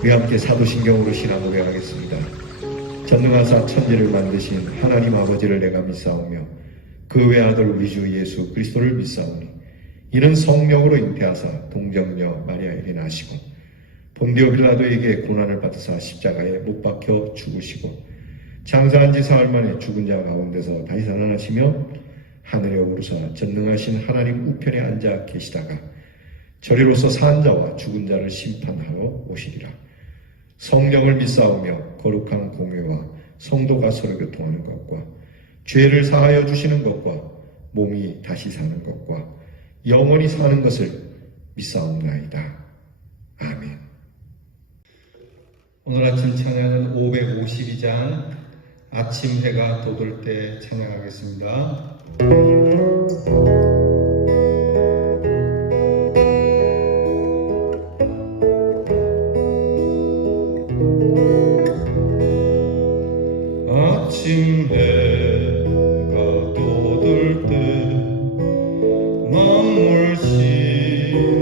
우리 함께 사도신경으로 신앙 고백하겠습니다. 전능하사 천지를 만드신 하나님 아버지를 내가 믿사오며 그 외아들 우리 주 예수 그리스도를 믿사오니 이는 성령으로 잉태하사 동정녀 마리아에게 나시고 본디오 빌라도에게 고난을 받으사 십자가에 못 박혀 죽으시고 장사한 지 사흘 만에 죽은 자 가운데서 다시 살아나시며 하늘에 오르사 전능하신 하나님 우편에 앉아 계시다가 저리로서 산 자와 죽은 자를 심판하러 오시리라. 성령을 믿사오며 거룩한 공회와 성도가 서로 교통하는 것과 죄를 사하여 주시는 것과 몸이 다시 사는 것과 영원히 사는 것을 믿사옵나이다. 아멘. 오늘 아침 찬양은 552장 아침 해가 돋을 때 찬양하겠습니다. 아침 해가 돋을 때 만물 신성하여라.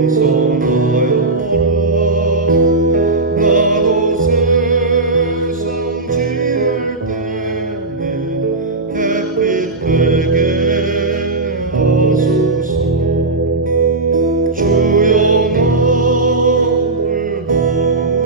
나도 세상 지낼 때에 햇빛 되게 하소서. 주여 나를 보사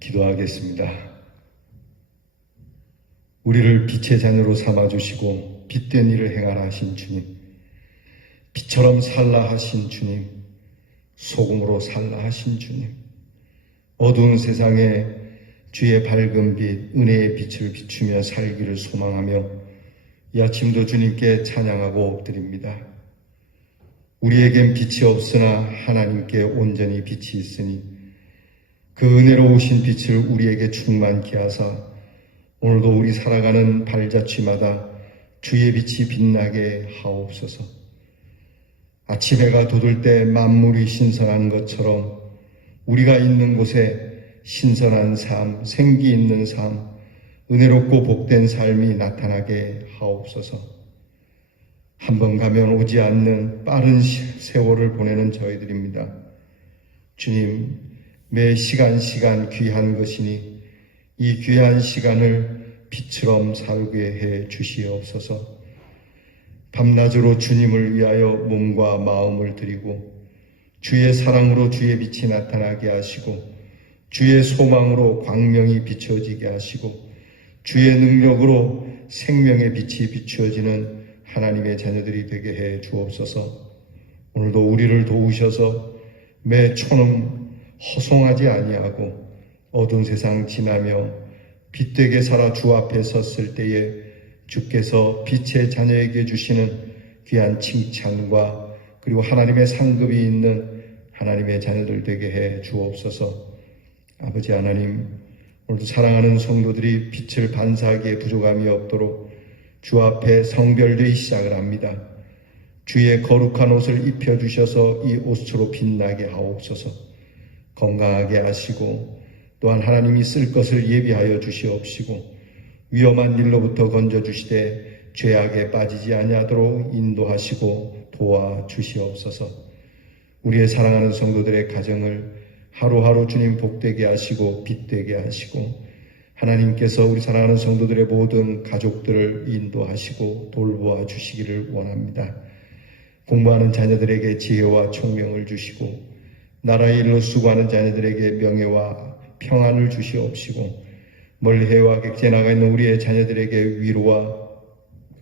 기도하겠습니다. 우리를 빛의 자녀로 삼아주시고 빛된 일을 행하라 하신 주님, 빛처럼 살라 하신 주님, 소금으로 살라 하신 주님, 어두운 세상에 주의 밝은 빛, 은혜의 빛을 비추며 살기를 소망하며 이 아침도 주님께 찬양하고 엎드립니다. 우리에겐 빛이 없으나 하나님께 온전히 빛이 있으니 그 은혜로우신 빛을 우리에게 충만케 하사 오늘도 우리 살아가는 발자취마다 주의 빛이 빛나게 하옵소서. 아침 해가 돋을 때 만물이 신선한 것처럼 우리가 있는 곳에 신선한 삶, 생기 있는 삶, 은혜롭고 복된 삶이 나타나게 하옵소서. 한번 가면 오지 않는 빠른 세월을 보내는 저희들입니다. 주님, 매 시간 귀한 것이니 이 귀한 시간을 빛처럼 살게 해 주시옵소서. 밤낮으로 주님을 위하여 몸과 마음을 드리고 주의 사랑으로 주의 빛이 나타나게 하시고 주의 소망으로 광명이 비춰지게 하시고 주의 능력으로 생명의 빛이 비추어지는 하나님의 자녀들이 되게 해 주옵소서. 오늘도 우리를 도우셔서 매 초는 허송하지 아니하고 어두운 세상 지나며 빛되게 살아 주 앞에 섰을 때에 주께서 빛의 자녀에게 주시는 귀한 칭찬과 그리고 하나님의 상급이 있는 하나님의 자녀들 되게 해 주옵소서. 아버지 하나님, 오늘도 사랑하는 성도들이 빛을 반사하기에 부족함이 없도록 주 앞에 성별되이 시작을 합니다. 주의 거룩한 옷을 입혀주셔서 이 옷으로 빛나게 하옵소서. 건강하게 하시고 또한 하나님이 쓸 것을 예비하여 주시옵시고 위험한 일로부터 건져주시되 죄악에 빠지지 아니하도록 인도하시고 도와주시옵소서. 우리의 사랑하는 성도들의 가정을 하루하루 주님 복되게 하시고 빛되게 하시고 하나님께서 우리 사랑하는 성도들의 모든 가족들을 인도하시고 돌보아 주시기를 원합니다. 공부하는 자녀들에게 지혜와 총명을 주시고 나라의 일로 수고하는 자녀들에게 명예와 평안을 주시옵시고 멀리 해와 객지에 나가 있는 우리의 자녀들에게 위로와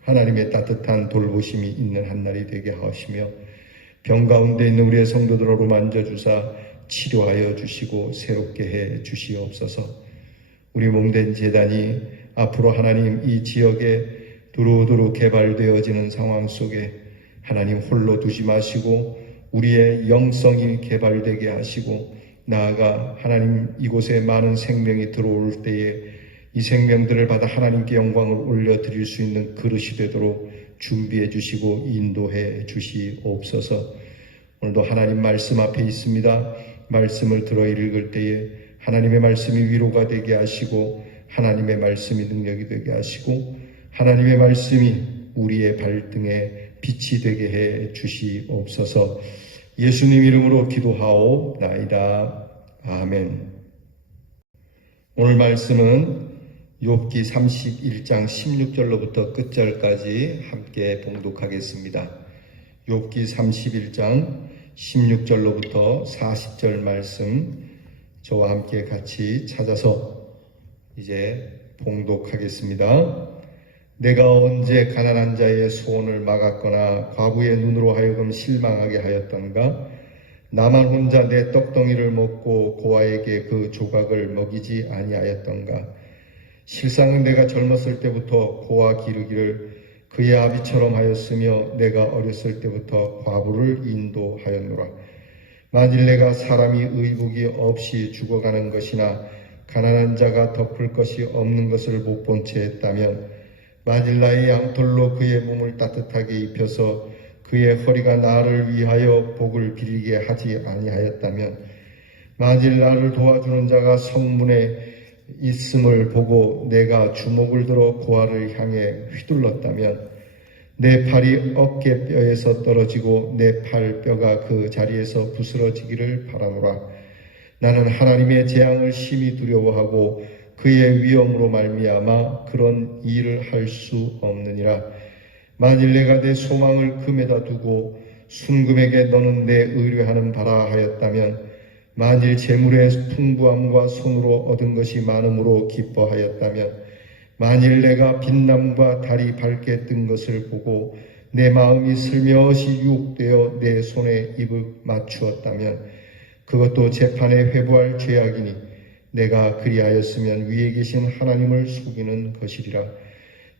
하나님의 따뜻한 돌보심이 있는 한날이 되게 하시며 병 가운데 있는 우리의 성도들로 만져주사 치료하여 주시고 새롭게 해 주시옵소서. 우리 몸된 제단이 앞으로 하나님 이 지역에 두루두루 개발되어지는 상황 속에 하나님 홀로 두지 마시고 우리의 영성이 개발되게 하시고 나아가 하나님 이곳에 많은 생명이 들어올 때에 이 생명들을 받아 하나님께 영광을 올려드릴 수 있는 그릇이 되도록 준비해 주시고 인도해 주시옵소서. 오늘도 하나님 말씀 앞에 있습니다. 말씀을 들어 읽을 때에 하나님의 말씀이 위로가 되게 하시고 하나님의 말씀이 능력이 되게 하시고 하나님의 말씀이 우리의 발등에 빛이 되게 해 주시옵소서. 예수님 이름으로 기도하옵나이다. 아멘. 오늘 말씀은 욥기 31장 16절로부터 끝절까지 함께 봉독하겠습니다. 욥기 31장 16절로부터 40절 말씀 저와 함께 같이 찾아서 이제 봉독하겠습니다. 내가 언제 가난한 자의 소원을 막았거나 과부의 눈으로 하여금 실망하게 하였던가? 나만 혼자 내 떡덩이를 먹고 고아에게 그 조각을 먹이지 아니하였던가? 실상은 내가 젊었을 때부터 고아 기르기를 그의 아비처럼 하였으며 내가 어렸을 때부터 과부를 인도하였노라. 만일 내가 사람이 의복이 없이 죽어가는 것이나 가난한 자가 덮을 것이 없는 것을 못 본 채 했다면 만일 나의 양털로 그의 몸을 따뜻하게 입혀서 그의 허리가 나를 위하여 복을 빌리게 하지 아니하였다면 만일 나를 도와주는 자가 성문에 있음을 보고 내가 주먹을 들어 고아를 향해 휘둘렀다면 내 팔이 어깨뼈에서 떨어지고 내 팔뼈가 그 자리에서 부스러지기를 바라노라. 나는 하나님의 재앙을 심히 두려워하고 그의 위엄으로 말미암아 그런 일을 할 수 없느니라. 만일 내가 내 소망을 금에다 두고 순금에게 너는 내 의뢰하는 바라 하였다면 만일 재물의 풍부함과 손으로 얻은 것이 많음으로 기뻐하였다면 만일 내가 빛남과 달이 밝게 뜬 것을 보고 내 마음이 슬며시 유혹되어 내 손에 입을 맞추었다면 그것도 재판에 회부할 죄악이니 내가 그리하였으면 위에 계신 하나님을 속이는 것이리라.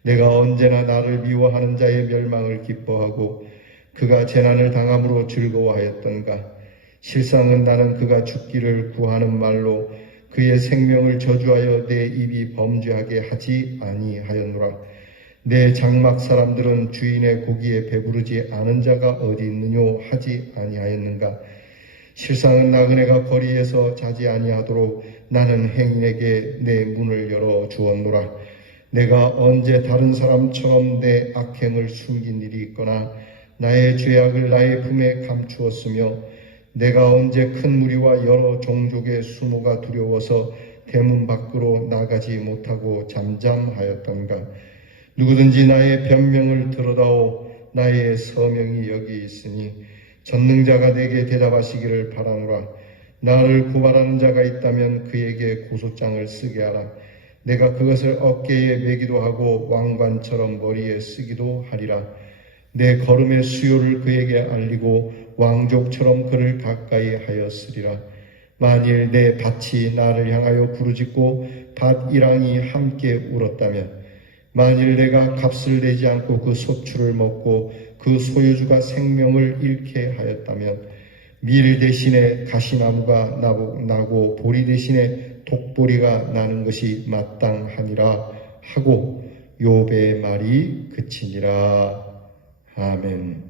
내가 언제나 나를 미워하는 자의 멸망을 기뻐하고 그가 재난을 당함으로 즐거워하였던가? 실상은 나는 그가 죽기를 구하는 말로 그의 생명을 저주하여 내 입이 범죄하게 하지 아니하였노라. 내 장막 사람들은 주인의 고기에 배부르지 않은 자가 어디 있느뇨 하지 아니하였는가. 실상은 나그네가 거리에서 자지 아니하도록 나는 행인에게 내 문을 열어 주었노라. 내가 언제 다른 사람처럼 내 악행을 숨긴 일이 있거나 나의 죄악을 나의 품에 감추었으며 내가 언제 큰 무리와 여러 종족의 수모가 두려워서 대문 밖으로 나가지 못하고 잠잠하였던가. 누구든지 나의 변명을 들어다오. 나의 서명이 여기 있으니 전능자가 내게 대답하시기를 바라노라. 나를 고발하는 자가 있다면 그에게 고소장을 쓰게 하라. 내가 그것을 어깨에 매기도 하고 왕관처럼 머리에 쓰기도 하리라. 내 걸음의 수요를 그에게 알리고 왕족처럼 그를 가까이 하였으리라. 만일 내 밭이 나를 향하여 부르짖고 밭 이랑이 함께 울었다면, 만일 내가 값을 내지 않고 그 소출을 먹고 그 소유주가 생명을 잃게 하였다면, 밀 대신에 가시나무가 나고 보리 대신에 독보리가 나는 것이 마땅하니라 하고 욥의 말이 그치니라. 아멘.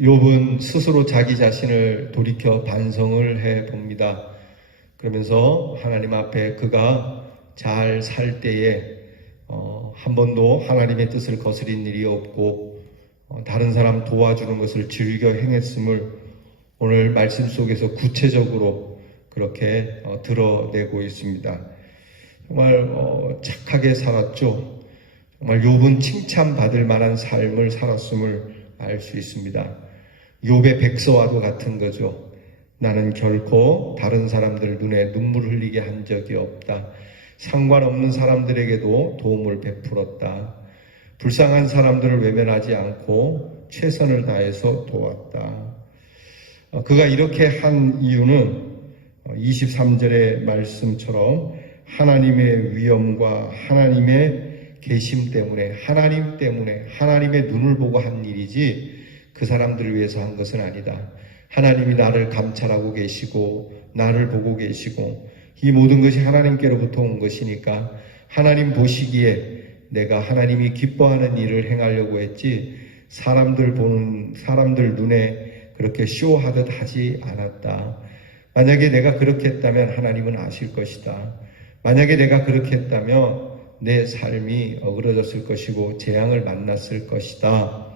욥은 스스로 자기 자신을 돌이켜 반성을 해 봅니다. 그러면서 하나님 앞에 그가 잘 살 때에 한 번도 하나님의 뜻을 거스린 일이 없고 다른 사람 도와주는 것을 즐겨 행했음을 오늘 말씀 속에서 구체적으로 그렇게 드러내고 있습니다. 정말 착하게 살았죠. 정말 욥은 칭찬받을 만한 삶을 살았음을 알 수 있습니다. 욥의 백서와도 같은 거죠. 나는 결코 다른 사람들 눈에 눈물 흘리게 한 적이 없다. 상관없는 사람들에게도 도움을 베풀었다. 불쌍한 사람들을 외면하지 않고 최선을 다해서 도왔다. 그가 이렇게 한 이유는 23절의 말씀처럼 하나님의 위엄과 하나님의 계심 때문에, 하나님 때문에, 하나님의 눈을 보고 한 일이지 그 사람들을 위해서 한 것은 아니다. 하나님이 나를 감찰하고 계시고 나를 보고 계시고 이 모든 것이 하나님께로부터 온 것이니까 하나님 보시기에 내가 하나님이 기뻐하는 일을 행하려고 했지 사람들 눈에 그렇게 쇼하듯 하지 않았다. 만약에 내가 그렇게 했다면 하나님은 아실 것이다. 만약에 내가 그렇게 했다면 내 삶이 어그러졌을 것이고 재앙을 만났을 것이다.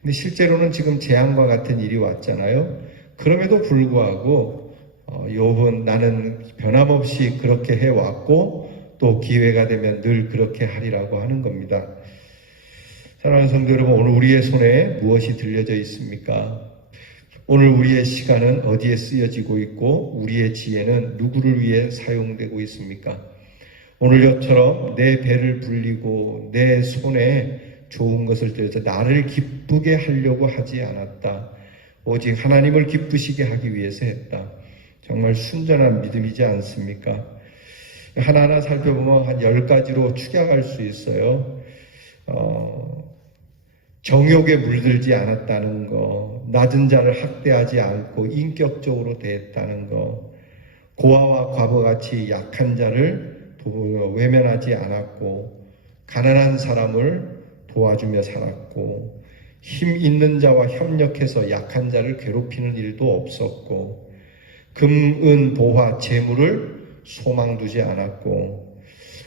근데 실제로는 지금 재앙과 같은 일이 왔잖아요. 그럼에도 불구하고 욥은 나는 변함없이 그렇게 해왔고 또 기회가 되면 늘 그렇게 하리라고 하는 겁니다. 사랑하는 성도 여러분, 오늘 우리의 손에 무엇이 들려져 있습니까? 오늘 우리의 시간은 어디에 쓰여지고 있고 우리의 지혜는 누구를 위해 사용되고 있습니까? 오늘처럼 내 배를 불리고 내 손에 좋은 것을 들여서 나를 기쁘게 하려고 하지 않았다. 오직 하나님을 기쁘시게 하기 위해서 했다. 정말 순전한 믿음이지 않습니까? 하나하나 살펴보면 한 10가지로 축약할 수 있어요. 정욕에 물들지 않았다는 거, 낮은 자를 학대하지 않고 인격적으로 대했다는 거, 고아와 과부같이 약한 자를 외면하지 않았고, 가난한 사람을 도와주며 살았고, 힘 있는 자와 협력해서 약한 자를 괴롭히는 일도 없었고, 금, 은, 보화, 재물을 소망 두지 않았고,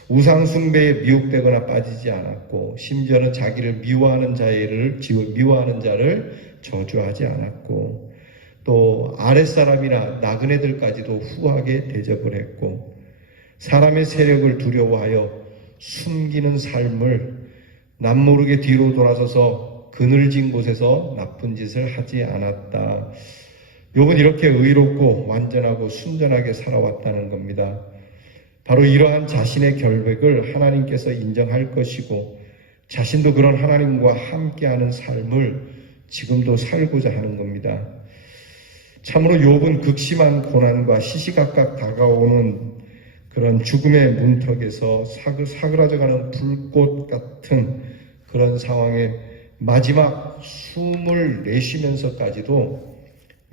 우상 숭배에 미혹되거나 빠지지 않았고, 심지어는 자기를 미워하는 자를 저주하지 않았고, 또 아랫사람이나 나그네들까지도 후하게 대접을 했고, 사람의 세력을 두려워하여 숨기는 삶을 남모르게 뒤로 돌아서서 그늘진 곳에서 나쁜 짓을 하지 않았다. 욥은 이렇게 의롭고 완전하고 순전하게 살아왔다는 겁니다. 바로 이러한 자신의 결백을 하나님께서 인정할 것이고 자신도 그런 하나님과 함께하는 삶을 지금도 살고자 하는 겁니다. 참으로 욥은 극심한 고난과 시시각각 다가오는 그런 죽음의 문턱에서 사그라져가는 불꽃 같은 그런 상황에 마지막 숨을 내쉬면서까지도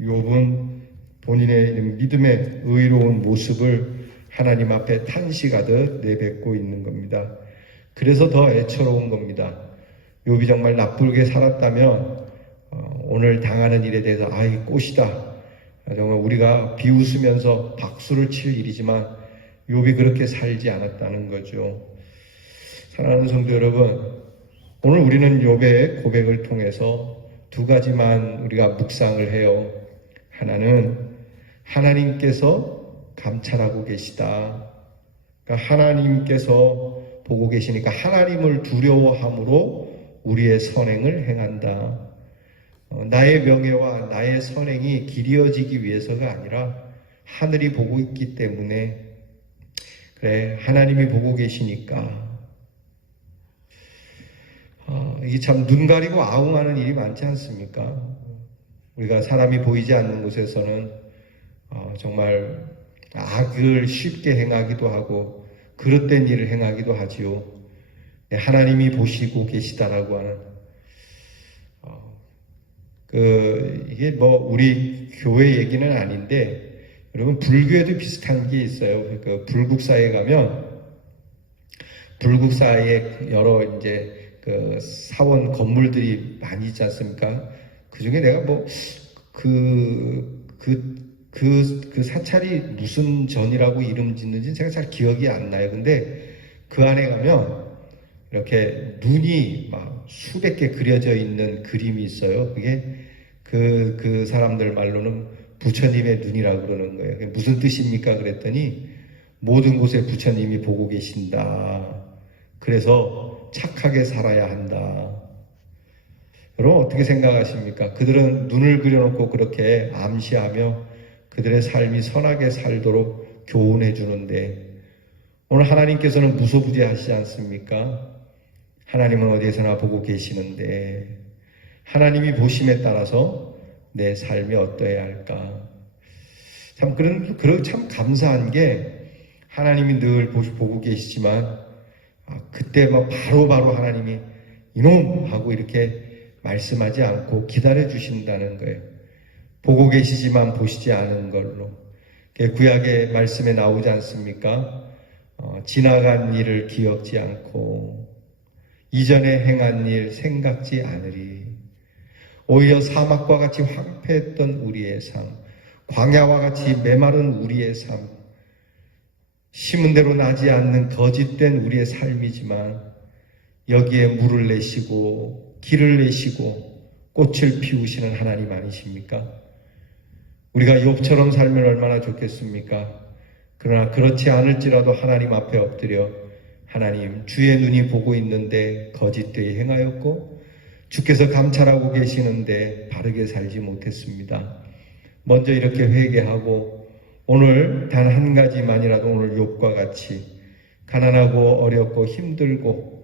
욥은 본인의 믿음의 의로운 모습을 하나님 앞에 탄식하듯 내뱉고 있는 겁니다. 그래서 더 애처로운 겁니다. 욥이 정말 나쁘게 살았다면 오늘 당하는 일에 대해서 이 꽃이다. 정말 우리가 비웃으면서 박수를 칠 일이지만 욥이 그렇게 살지 않았다는 거죠. 사랑하는 성도 여러분, 오늘 우리는 욥의 고백을 통해서 두 가지만 우리가 묵상을 해요. 하나는 하나님께서 감찰하고 계시다. 그러니까 하나님께서 보고 계시니까 하나님을 두려워함으로 우리의 선행을 행한다. 나의 명예와 나의 선행이 기리어지기 위해서가 아니라 하늘이 보고 있기 때문에, 그래, 하나님이 보고 계시니까. 이게 참 눈 가리고 아웅하는 일이 많지 않습니까? 우리가 사람이 보이지 않는 곳에서는 정말 악을 쉽게 행하기도 하고 그릇된 일을 행하기도 하지요. 하나님이 보시고 계시다라고 하는 이게 뭐 우리 교회 얘기는 아닌데, 여러분 불교에도 비슷한 게 있어요. 그 불국사에 가면 불국사에 여러 이제 그 사원 건물들이 많이 있지 않습니까? 그 중에 내가 뭐 그 사찰이 무슨 전이라고 이름 짓는지 제가 잘 기억이 안 나요. 근데 그 안에 가면 이렇게 눈이 막 수백 개 그려져 있는 그림이 있어요. 그게 그 사람들 말로는 부처님의 눈이라고 그러는 거예요. 그게 무슨 뜻입니까? 그랬더니 모든 곳에 부처님이 보고 계신다. 그래서 착하게 살아야 한다. 여러분 어떻게 생각하십니까? 그들은 눈을 그려놓고 그렇게 암시하며 그들의 삶이 선하게 살도록 교훈해 주는데, 오늘 하나님께서는 무소부지하시지 않습니까? 하나님은 어디에서나 보고 계시는데 하나님이 보심에 따라서 내 삶이 어떠해야 할까? 참 감사한 게, 하나님이 늘 보고 계시지만 그때 막 바로 하나님이 이놈 하고 이렇게 말씀하지 않고 기다려 주신다는 거예요. 보고 계시지만 보시지 않은 걸로. 구약의 말씀에 나오지 않습니까? 지나간 일을 기억지 않고 이전에 행한 일 생각지 않으리. 오히려 사막과 같이 황폐했던 우리의 삶, 광야와 같이 메마른 우리의 삶, 심은 대로 나지 않는 거짓된 우리의 삶이지만 여기에 물을 내시고 길을 내시고 꽃을 피우시는 하나님 아니십니까? 우리가 욥처럼 살면 얼마나 좋겠습니까? 그러나 그렇지 않을지라도 하나님 앞에 엎드려, 하나님, 주의 눈이 보고 있는데 거짓되이 행하였고 주께서 감찰하고 계시는데 바르게 살지 못했습니다. 먼저 이렇게 회개하고 오늘 단 한 가지만이라도 오늘 욥과 같이 가난하고 어렵고 힘들고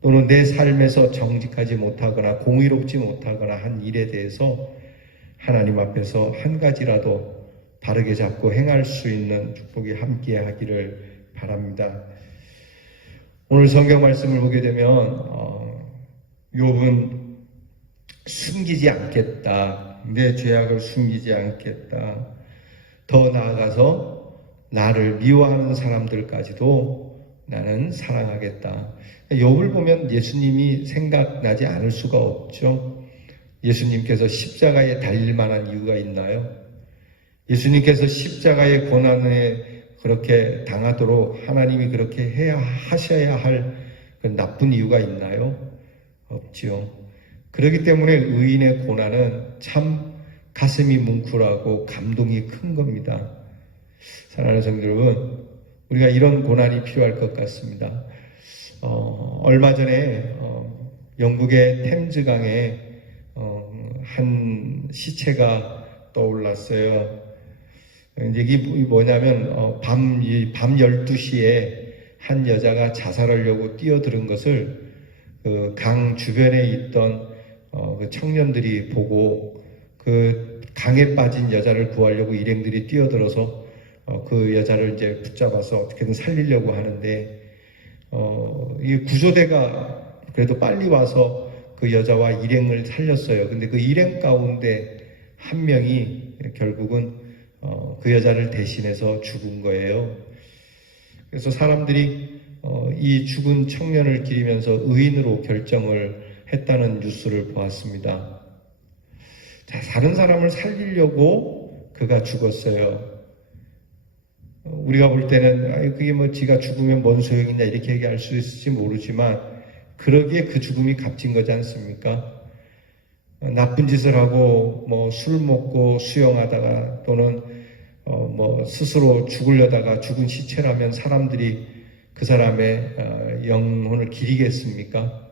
또는 내 삶에서 정직하지 못하거나 공의롭지 못하거나 한 일에 대해서 하나님 앞에서 한 가지라도 바르게 잡고 행할 수 있는 축복이 함께 하기를 바랍니다. 오늘 성경 말씀을 보게 되면 욥은 숨기지 않겠다. 내 죄악을 숨기지 않겠다. 더 나아가서 나를 미워하는 사람들까지도 나는 사랑하겠다. 욥을 보면 예수님이 생각나지 않을 수가 없죠. 예수님께서 십자가에 달릴 만한 이유가 있나요? 예수님께서 십자가의 고난에 그렇게 당하도록 하나님이 그렇게 하셔야 할 그 나쁜 이유가 있나요? 없지요. 그렇기 때문에 의인의 고난은 참 가슴이 뭉클하고 감동이 큰 겁니다. 사랑하는 성도 여러분, 우리가 이런 고난이 필요할 것 같습니다. 얼마 전에 영국의 템즈강에 한 시체가 떠올랐어요. 이게 뭐냐면 밤 12시에 한 여자가 자살하려고 뛰어드는 것을 그 강 주변에 있던 그 청년들이 보고 그 강에 빠진 여자를 구하려고 일행들이 뛰어들어서 그 여자를 이제 붙잡아서 어떻게든 살리려고 하는데 이 구조대가 그래도 빨리 와서 그 여자와 일행을 살렸어요. 근데 그 일행 가운데 한 명이 결국은 그 여자를 대신해서 죽은 거예요. 그래서 사람들이 이 죽은 청년을 기리면서 의인으로 결정을 했다는 뉴스를 보았습니다. 자, 다른 사람을 살리려고 그가 죽었어요. 우리가 볼 때는 그게 뭐 지가 죽으면 뭔 소용이냐 이렇게 얘기할 수 있을지 모르지만 그러기에 그 죽음이 값진 거지 않습니까? 나쁜 짓을 하고 뭐 술 먹고 수영하다가 또는 뭐 스스로 죽으려다가 죽은 시체라면 사람들이 그 사람의 영혼을 기리겠습니까?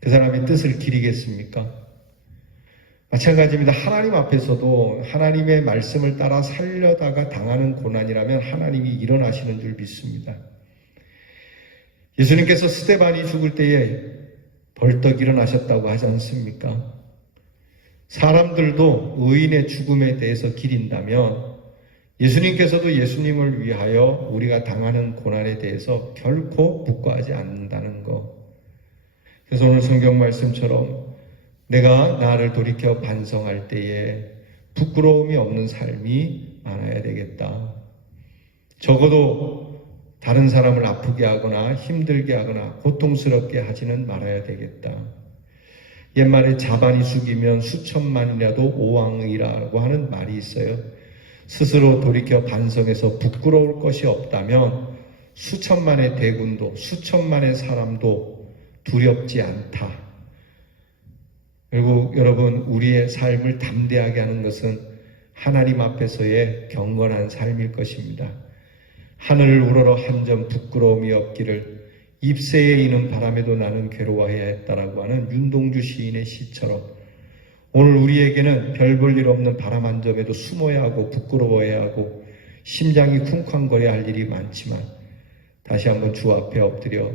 그 사람의 뜻을 기리겠습니까? 마찬가지입니다. 하나님 앞에서도 하나님의 말씀을 따라 살려다가 당하는 고난이라면 하나님이 일어나시는 줄 믿습니다. 예수님께서 스데반이 죽을 때에 벌떡 일어나셨다고 하지 않습니까? 사람들도 의인의 죽음에 대해서 기린다면 예수님께서도 예수님을 위하여 우리가 당하는 고난에 대해서 결코 묵과하지 않는다는 것. 그래서 오늘 성경 말씀처럼 내가 나를 돌이켜 반성할 때에 부끄러움이 없는 삶이 많아야 되겠다. 적어도 다른 사람을 아프게 하거나 힘들게 하거나 고통스럽게 하지는 말아야 되겠다. 옛말에 자반이 숙이면 수천만이라도 오왕이라고 하는 말이 있어요. 스스로 돌이켜 반성해서 부끄러울 것이 없다면 수천만의 대군도 수천만의 사람도 두렵지 않다. 그리고 여러분, 우리의 삶을 담대하게 하는 것은 하나님 앞에서의 경건한 삶일 것입니다. 하늘을 우러러 한 점 부끄러움이 없기를 잎새에 이는 바람에도 나는 괴로워해야 했다라고 하는 윤동주 시인의 시처럼 오늘 우리에게는 별 볼 일 없는 바람 한 점에도 숨어야 하고 부끄러워해야 하고 심장이 쿵쾅거려야 할 일이 많지만 다시 한번 주 앞에 엎드려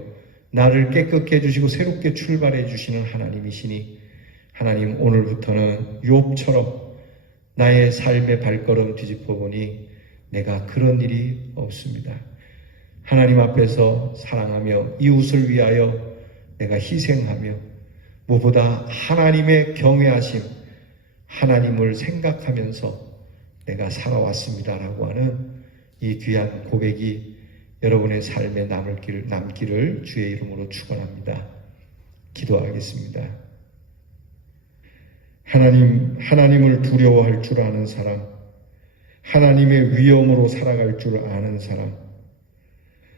나를 깨끗게 해주시고 새롭게 출발해 주시는 하나님이시니 하나님, 오늘부터는 욥처럼 나의 삶의 발걸음 뒤집어 보니 내가 그런 일이 없습니다. 하나님 앞에서 사랑하며 이웃을 위하여 내가 희생하며 무엇보다 하나님의 경외하심, 하나님을 생각하면서 내가 살아왔습니다라고 하는 이 귀한 고백이 여러분의 삶에 남기를 주의 이름으로 축원합니다. 기도하겠습니다. 하나님을 두려워할 줄 아는 사람, 하나님의 위엄으로 살아갈 줄 아는 사람,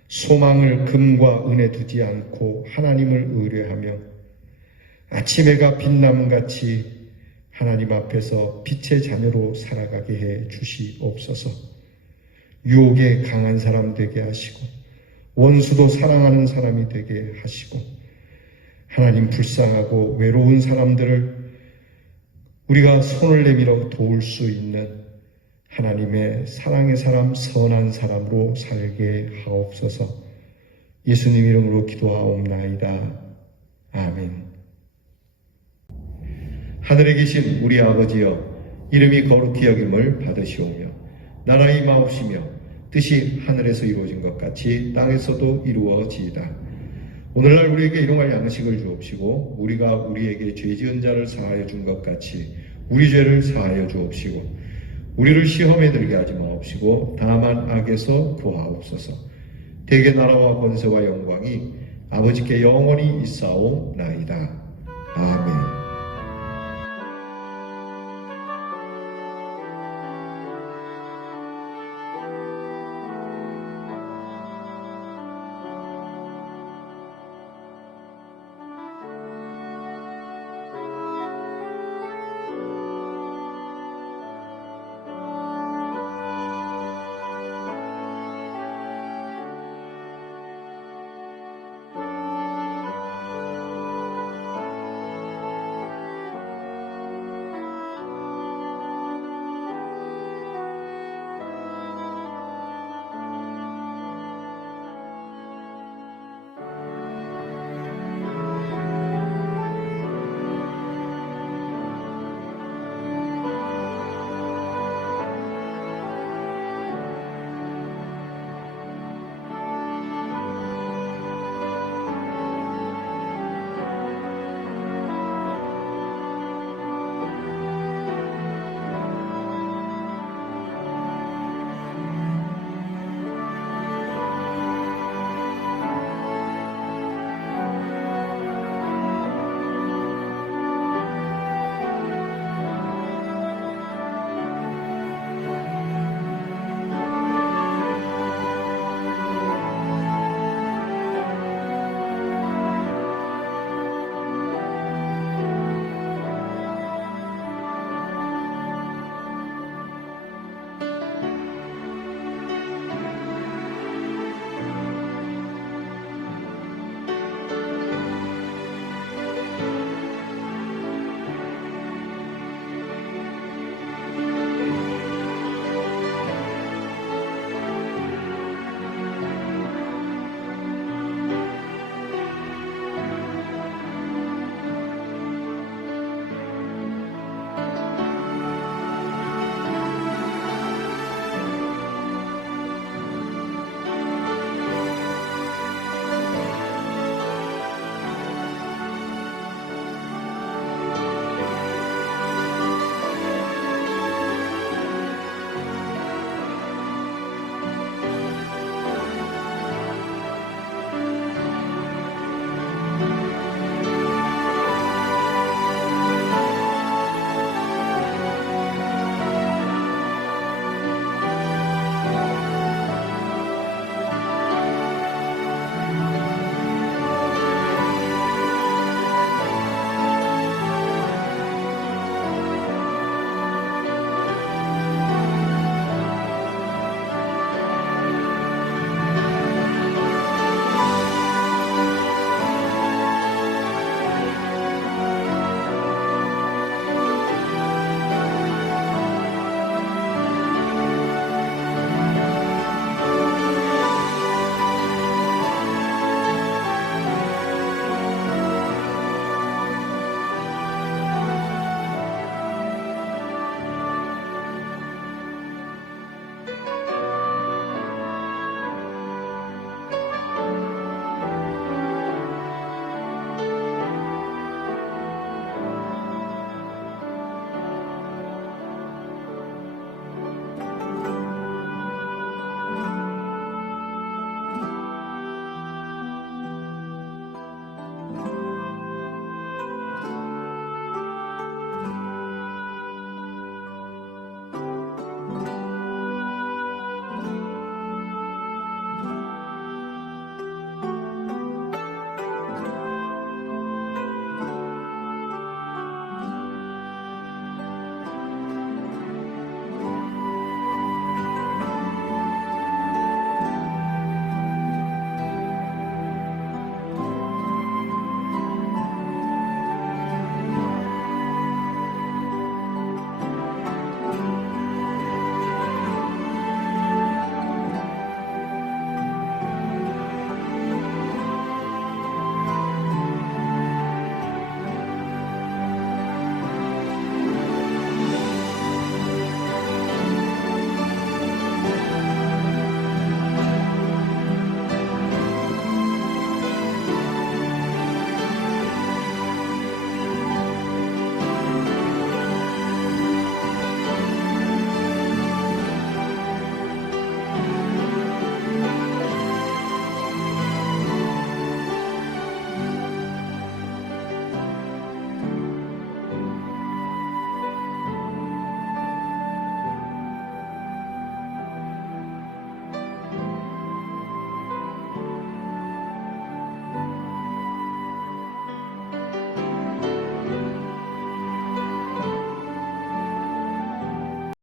소망을 금과 은에 두지 않고 하나님을 의뢰하며 아침 해가 빛남같이 하나님 앞에서 빛의 자녀로 살아가게 해 주시옵소서. 유혹에 강한 사람 되게 하시고 원수도 사랑하는 사람이 되게 하시고 하나님 불쌍하고 외로운 사람들을 우리가 손을 내밀어 도울 수 있는 하나님의 사랑의 사람, 선한 사람으로 살게 하옵소서. 예수님 이름으로 기도하옵나이다. 아멘. 하늘에 계신 우리 아버지여, 이름이 거룩히 여김을 받으시오며 나라의 임하옵시며 뜻이 하늘에서 이루어진 것 같이 땅에서도 이루어지이다. 오늘날 우리에게 일용할 양식을 주옵시고 우리가 우리에게 죄 지은 자를 사하여 준 것 같이 우리 죄를 사하여 주옵시고 우리를 시험에 들게 하지 마옵시고 다만 악에서 구하옵소서. 대개 나라와 권세와 영광이 아버지께 영원히 있사옵나이다. 아멘.